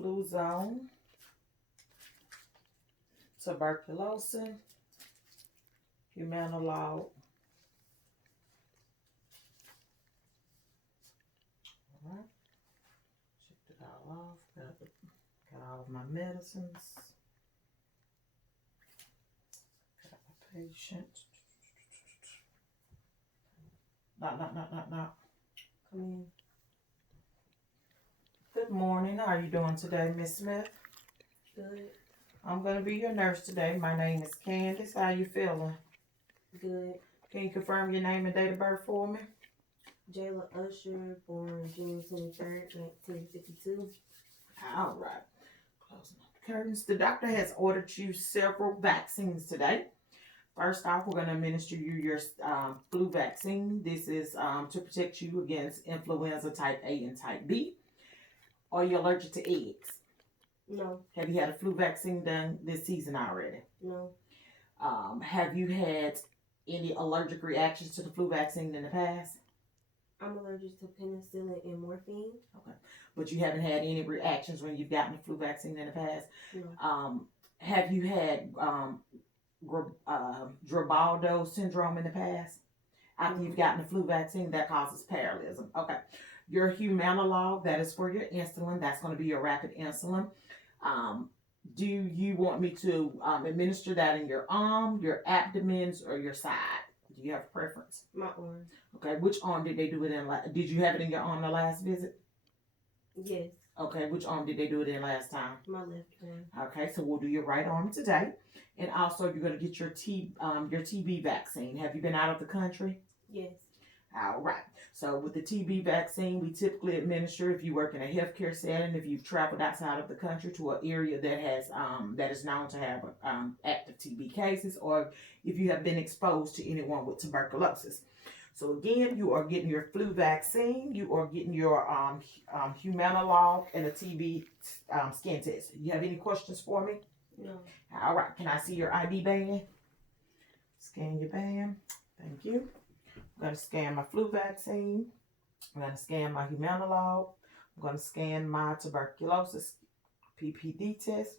flu zone, tuberculosis, humanilog. All right. Checked it all off. Got all of my medicines. Got my patient. Knock. Come in. Good morning. How are you doing today, Miss Smith? Good. I'm going to be your nurse today. My name is Candace. How you feeling? Good. Can you confirm your name and date of birth for me? Jayla Usher, born June 23rd, 1952. All right. Closing up the curtains. The doctor has ordered you several vaccines today. First off, we're going to administer you your flu vaccine. This is to protect you against influenza type A and type B. Are you allergic to eggs? No. Have you had a flu vaccine done this season already? No. Have you had any allergic reactions to the flu vaccine in the past? I'm allergic to penicillin and morphine. Okay. But you haven't had any reactions when you've gotten the flu vaccine in the past? No. Have you had Drabaldo syndrome in the past? After you've gotten the flu vaccine, that causes paralysis. Okay. Your Humalog, that is for your insulin. That's going to be your rapid insulin. Do you want me to administer that in your arm, your abdomens, or your side? Do you have a preference? My arm. Okay. Which arm did they do it in? Did you have it in your arm the last visit? Yes. Okay. Which arm did they do it in last time? My left arm. Okay. So we'll do your right arm today, and also you're going to get your TB vaccine. Have you been out of the country? Yes. All right. So with the TB vaccine, we typically administer if you work in a healthcare setting, if you've traveled outside of the country to an area that has that is known to have active TB cases, or if you have been exposed to anyone with tuberculosis. So again, you are getting your flu vaccine, you are getting your Humalog and a TB skin test. You have any questions for me? No. All right. Can I see your ID band? Scan your band. Thank you. I'm going to scan my flu vaccine. I'm going to scan my Humalog. I'm going to scan my tuberculosis PPD test.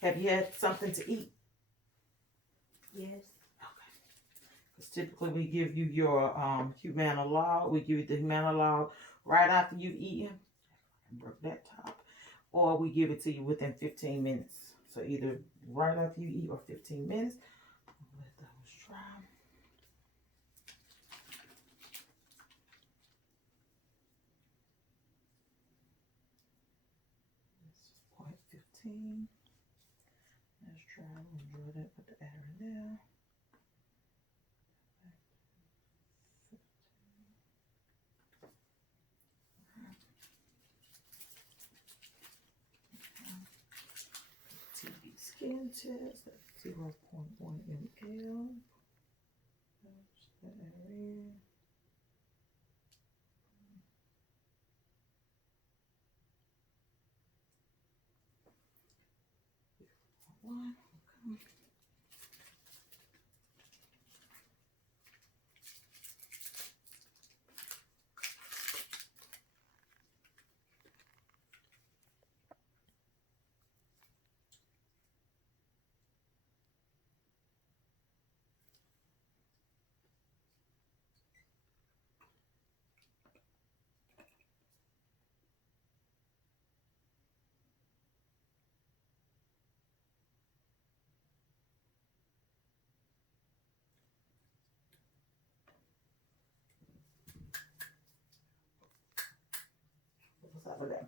Have you had something to eat? Yes. Okay. Because typically we give you your Humalog. We give you the Humalog right after you've eaten. Broke that top. Or we give it to you within 15 minutes. So either right after you eat or 15 minutes. Let those dry. Point 15. Let's try. Enjoy that. Put the air in there. TB skin test. That's 0.1 ml. Push that in. One. Okay.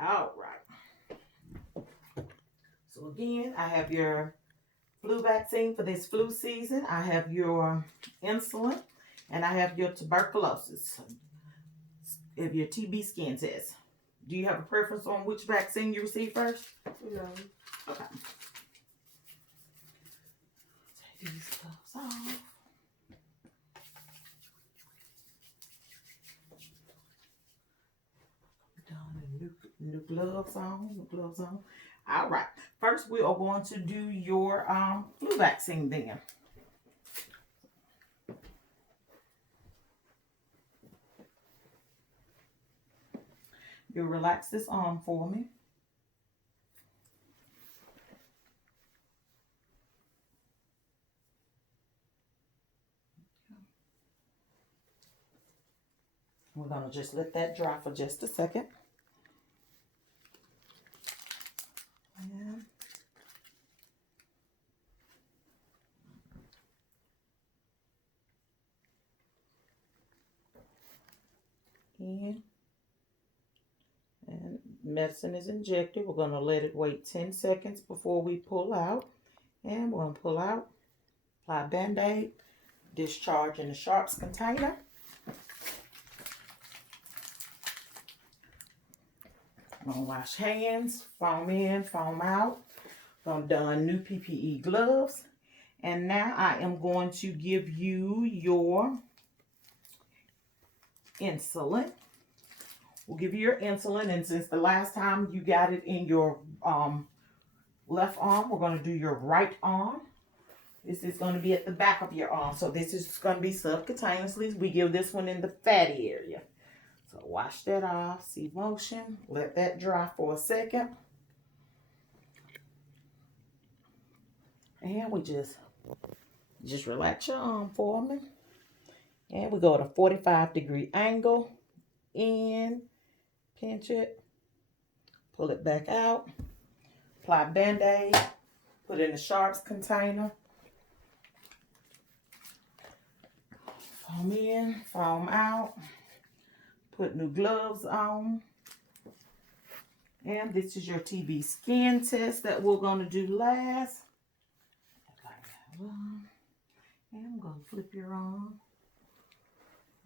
All right. So again, I have your flu vaccine for this flu season. I have your insulin, and I have your tuberculosis. Have your TB skin test. Do you have a preference on which vaccine you receive first? No. Okay. Take these gloves off. New gloves on. All right. First, we are going to do your flu vaccine then. You relax this arm for me. We're going to just let that dry for just a second. And in. And medicine is injected. We're going to let it wait 10 seconds before we pull out. And we're going to pull out, apply Band-Aid, discharge in the sharps container. I'm going to wash hands, foam in, foam out. I'm done new PPE gloves. And now I am going to give you your insulin. We'll give you your insulin, and since the last time you got it in your left arm, we're going to do your right arm. This is going to be at the back of your arm, so this is going to be subcutaneously. We give this one in the fatty area. So wash that off, see motion, let that dry for a second. And we just relax your arm for me. And we go to 45-degree angle, in, pinch it, pull it back out, apply Band-Aid, put in the sharps container, foam in, foam out, put new gloves on. And this is your TB skin test that we're going to do last. And I'm going to flip your arm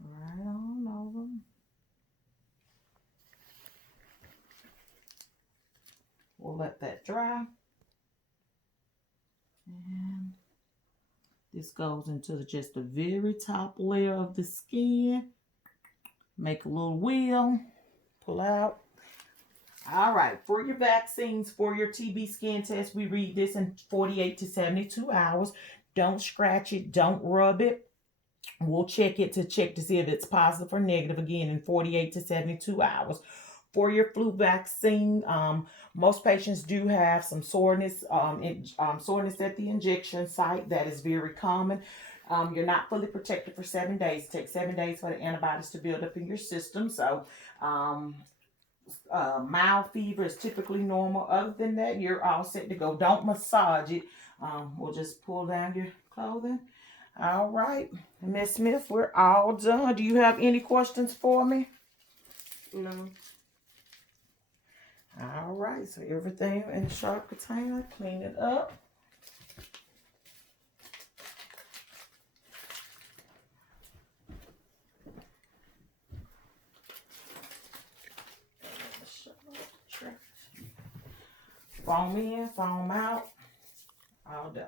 right on over. We'll let that dry. And this goes into just the very top layer of the skin. Make a little wheel, pull out. All right, for your vaccines, for your TB skin test, we read this in 48 to 72 hours. Don't scratch it, don't rub it. We'll check it to see if it's positive or negative again in 48 to 72 hours. For your flu vaccine, most patients do have some soreness, soreness at the injection site. That is very common. You're not fully protected for 7 days. It takes 7 days for the antibodies to build up in your system. So, mild fever is typically normal. Other than that, you're all set to go. Don't massage it. We'll just pull down your clothing. All right, Miss Smith, we're all done. Do you have any questions for me? No. All right, so everything in the sharp container, clean it up. Foam in, foam out, all done.